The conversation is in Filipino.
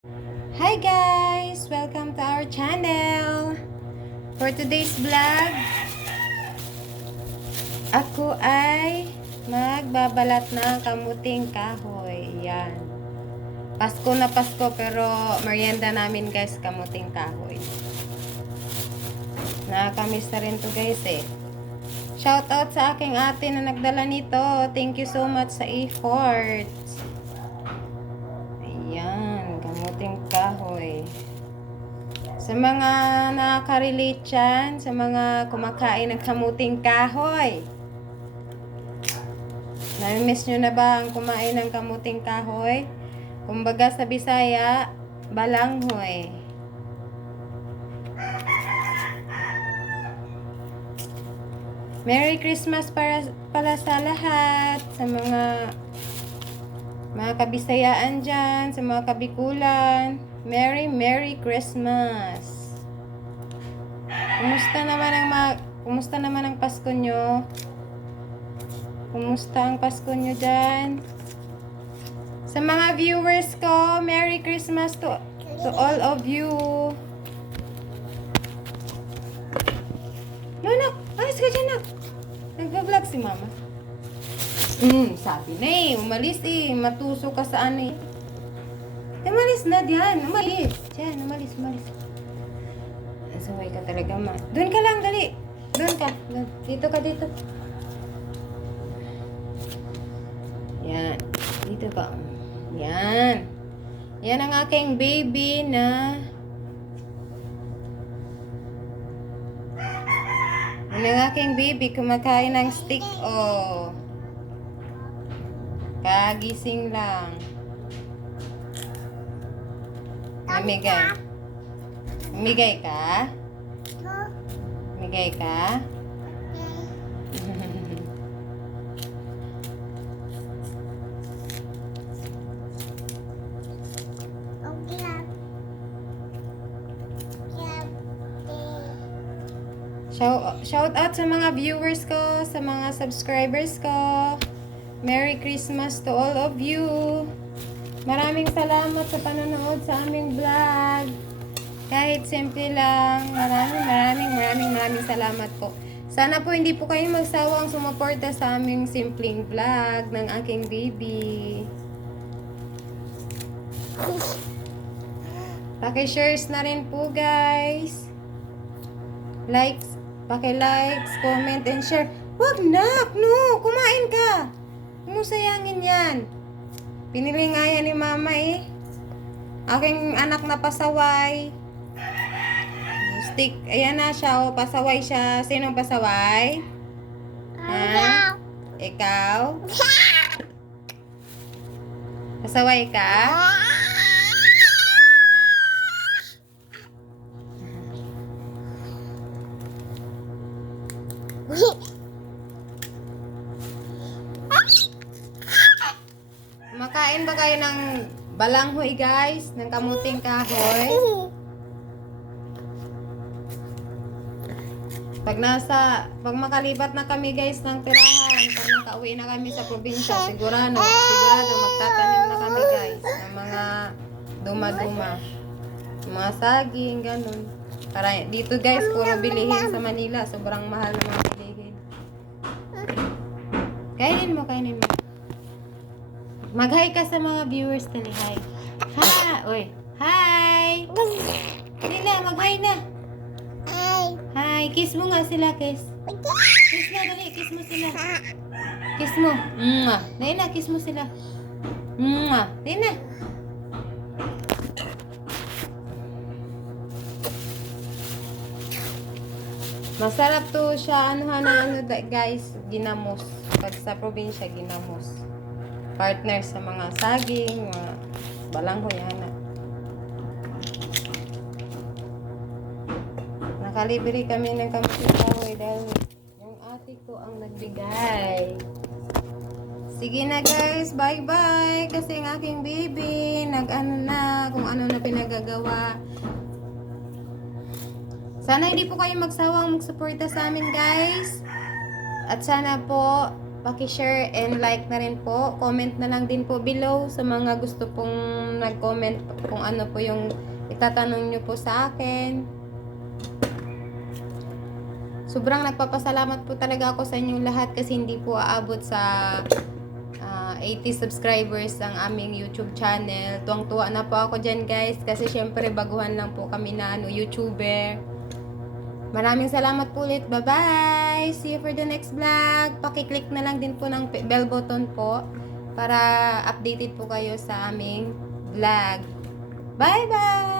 Hi guys! Welcome to our channel! For today's vlog, ako ay magbabalat ng kamuting kahoy. Yan. Pasko na Pasko pero merienda namin guys, kamuting kahoy. Nakakamiss na rin to guys eh. Shoutout sa aking ate na nagdala nito. Thank you so much sa efforts. Ayan, kamuting kahoy. Sa mga nakaka-relate dyan, sa mga kumakain ng kamuting kahoy. Nami-miss nyo na ba ang kumain ng kamuting kahoy? Kumbaga sa Bisaya, balanghoy. Merry Christmas pala sa lahat, sa mga kabisayaan dyan, sa mga kabikulan. Merry Christmas! Kumusta naman ang Pasko nyo? Kumusta ang Pasko nyo dyan? Sa mga viewers ko, Merry Christmas to all of you. No, nak! Alis ka dyan, nak! Nagpa-vlog si mama. Sabi na eh, umalis eh. Matuso ka sa ano eh. Umalis na diyan, umalis. Diyan, umalis. Saway ka talaga, ma. Doon ka lang, dali. Doon ka. Dito ka, dito. Yan. Dito ka. Yan. Yan ang aking baby na... Yan ang aking baby, kumakain ng stick, oh. Kagising lang. Namigay. Namigay ka? Namigay ka? Shout out sa mga viewers ko, sa mga subscribers ko. Merry Christmas to all of you. Maraming salamat sa panonood sa aming vlog. Kahit simple lang, maraming salamat po. Sana po hindi po kayo magsawang sumuporta sa aming simpleng vlog ng aking baby. Paki-shares na rin po guys. Paki-likes, comment, and share. Wag na, no, kumain ka. Huwag mo sayangin yan. Pinili nga yan ni mama eh. Aking anak na pasaway. Stick, ayan na siya, oh, pasaway siya. Sinong pasaway? Ha? Ikaw? Pasaway ka? Makain ba kayo ng balanghoy guys? Ng kamuting kahoy? Pag makalipat na kami guys ng tirahan, pag nakauwi na kami sa probinsya, sigurado magtatanim na kami guys ng mga duma-duma. Mga saging, ganun. Para dito guys, puro bilihin sa Manila. Sobrang mahal ng mga bilihin. Kainin mo. Mag-hi ka sa mga viewers tali. Hi. Ha! Oy. Hi! Dali na, mag-hi na. Hi. Kiss mo nga sila, kiss. Kiss na, dali. Kiss mo sila. Kiss mo. Mwah. Dali na, kiss mo sila. Mwah. Dali na. Masarap to siya. Guys, ginamos. Pag sa probinsya, ginamos. Partner sa mga saging, mga balanghoy, yana. Nakalibre kami ng kamuting kahoy dahil yung ate ko ang nagbigay. Sige na guys, bye-bye. Kasi ang aking baby, kung ano na pinagagawa. Sana hindi po kayo magsawang magsuporta sa amin guys. At sana po paki-share and like na rin po. Comment na lang din po below sa mga gusto pong nag-comment kung ano po yung itatanong nyo po sa akin. Sobrang nagpapasalamat po talaga ako sa inyong lahat kasi hindi po aabot sa 80 subscribers ang aming YouTube channel. Tuwang-tuwa na po ako dyan guys kasi syempre baguhan lang po kami na YouTuber. Maraming salamat po ulit. Bye-bye! See you for the next vlog. Paki-click na lang din po ng bell button po para updated po kayo sa aming vlog. Bye-bye!